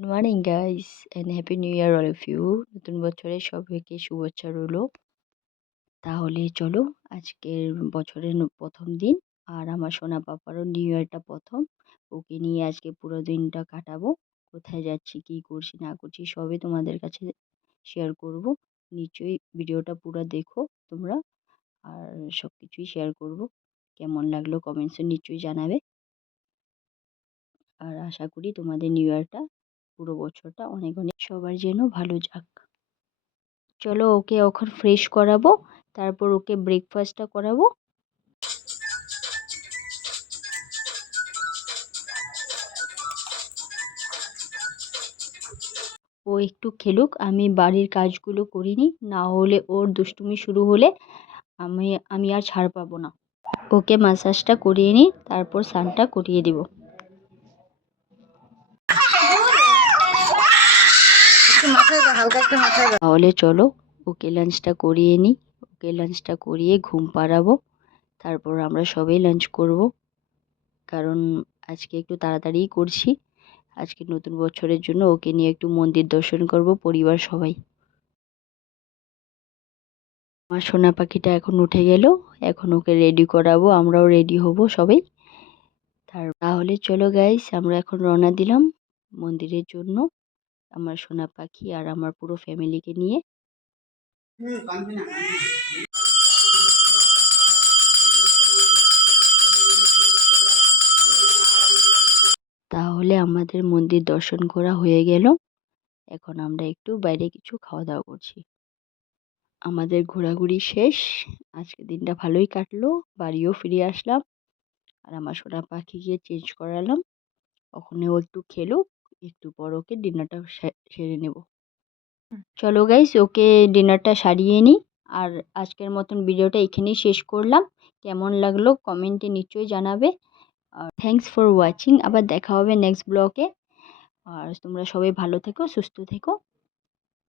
Good morning guys and happy new year all of you. নতুন বছরের সবাইকে শুভেচ্ছা রইলো। তাহলে চলো, আজকের বছরের প্রথম দিন, আর আমার সোনা পাপারও নিউ ইয়ারটা প্রথম। ওকে নিয়ে আজকে পুরো দিনটা কাটাবো। কোথায় যাচ্ছি, কি করছি না করছি সবই তোমাদের কাছে শেয়ার করব। নিশ্চয়ই ভিডিওটা পুরো দেখো তোমরা, আর সব কিছুই শেয়ার করব। কেমন লাগলো কমেন্টসে নিশ্চয়ই জানাবে। আর আশা করি তোমাদের নিউ ইয়ারটা, পুরো বছরটা অনেক অনেক সবার যেন ভালো যাক। চলো, ওকে এখন ফ্রেশ করাবো, তারপর ওকে ব্রেকফাস্টটা করাবো। ও একটু খেলুক, আমি বাড়ির কাজগুলো করিনি, না হলে ওর দুষ্টুমি শুরু হলে আমি আমি আর ছাড় পাবো না। ওকে ম্যাসাজটা করিয়ে নিই, তারপর স্নানটা করিয়ে দিব। তাহলে চলো, ওকে লাঞ্চটা করিয়ে নিই। ওকে লাঞ্চটা করিয়ে ঘুম পাড়াবো, তারপর আমরা সবাই লাঞ্চ করব। কারণ আজকে একটু তাড়াতাড়িই করছি। আজকে নতুন বছরের জন্য ওকে নিয়ে একটু মন্দির দর্শন করব পরিবার সবাই। আমার সোনা পাখিটা এখন উঠে গেল, এখন ওকে রেডি করাবো, আমরাও রেডি হব সবাই। তাহলে চলো গাইস, আমরা এখন রওনা দিলাম মন্দিরের জন্য, আমার সোনা পাখি আর আমার পুরো ফ্যামিলিকে নিয়ে। তাহলে আমাদের মন্দির দর্শন করা হয়ে গেল। এখন আমরা একটু বাইরে কিছু খাওয়া দাওয়া করছি। আমাদের ঘোরাঘুরি শেষ, আজকে দিনটা ভালোই কাটলো। বাড়িও ফিরে আসলাম, আর আমার সোনা পাখিকে চেঞ্জ করালাম। ওখানে ও একটু খেলো, একটু পর ওকে ডিনারটা সেরে নেব। চলো গাইস, ওকে ডিনারটা সারিয়ে নিই। আর আজকের মতন ভিডিওটা এখানেই শেষ করলাম। কেমন লাগলো কমেন্টে নিশ্চয়ই জানাবে। আর থ্যাঙ্কস ফর ওয়াচিং। আবার দেখা হবে নেক্সট ব্লগে। আর তোমরা সবাই ভালো থেকো, সুস্থ থেকো।